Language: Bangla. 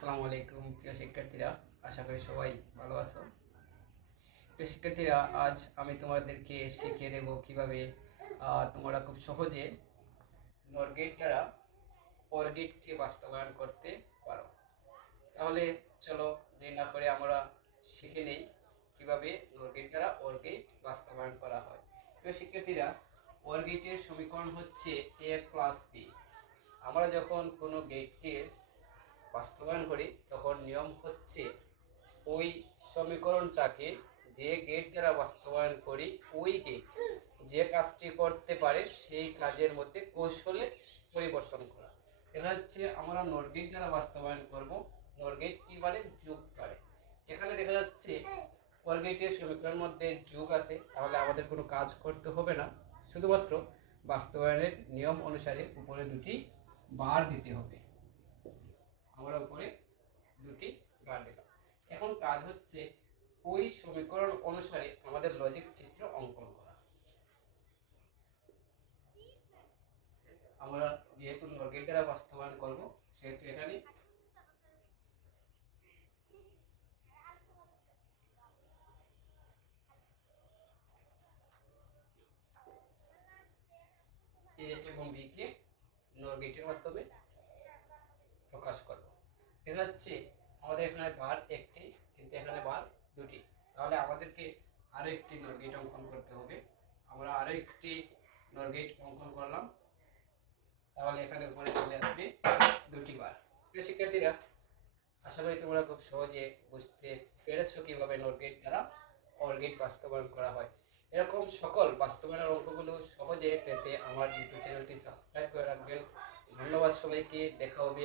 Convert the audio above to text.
আসসালামু আলাইকুম প্রিয় শিক্ষার্থীরা, আশা করি সবাই ভালো আছো। প্রিয় শিক্ষার্থীরা, আজ আমি তোমাদেরকে শিখিয়ে দেব কীভাবে তোমরা খুব সহজে নরগেট দ্বারা অর্গেটকে বাস্তবায়ন করতে পারো। তাহলে চলো দেরি না করে আমরা শিখে নেই কীভাবে নরগেট দ্বারা অর্গেট বাস্তবায়ন করা হয়। প্রিয় শিক্ষার্থীরা, অর্গেটের সমীকরণ হচ্ছে এ প্লাস বি আমরা যখন কোনো গেটকে বাস্তবায়ন করি, তখন নিয়ম হচ্ছে ওই সমীকরণটাকে যে গেট দ্বারা বাস্তবায়ন করি, ওই গেট যে কাজটি করতে পারে সেই কাজের মধ্যে কৌশলে পরিবর্তন করা। এটা হচ্ছে আমরা নরগেট দ্বারা বাস্তবায়ন করব। নরগেট কি মানে যুগ পারে এখানে দেখা যাচ্ছে অর্গেটের সমীকরণের মধ্যে যুগ আছে, তাহলে আমাদের কোনো কাজ করতে হবে না। শুধুমাত্র বাস্তবায়নের নিয়ম অনুসারে উপরে দুটি বার দিতে হবে। আমরা উপরে দুটি বার দিলাম এখন কাজ হচ্ছে ওই সমীকরণ অনুসারে আমাদের লজিক চিত্র অঙ্কন করা। আমরা যেহেতু নর্গেট দ্বারা বাস্তবায়ন করব, সেহেতু এখানে এ এবং বি কে নর্গেটের মাধ্যমে প্রকাশ করব। যাচ্ছে, আমাদের এখানে বার একটি, কিন্তু এখানে বার দুটি। তাহলে আমাদেরকে আরও একটি নরগেট অঙ্কন করতে হবে। আমরা আরও একটি নরগেট অঙ্কন করলাম। তাহলে এখানে উপরে চলে আসবে দুটি বার। প্রিয় শিক্ষার্থীরা, আশা করি তোমরা খুব সহজে বুঝতে পেরেছ কীভাবে নরগেট দ্বারা অরগেট বাস্তবায়ন করা হয়। এরকম সকল বাস্তবায়নের অঙ্কগুলো সহজে পেতে আমার ইউটিউব চ্যানেলটি সাবস্ক্রাইব করে রাখবেন। ধন্যবাদ সবাইকে, দেখা হবে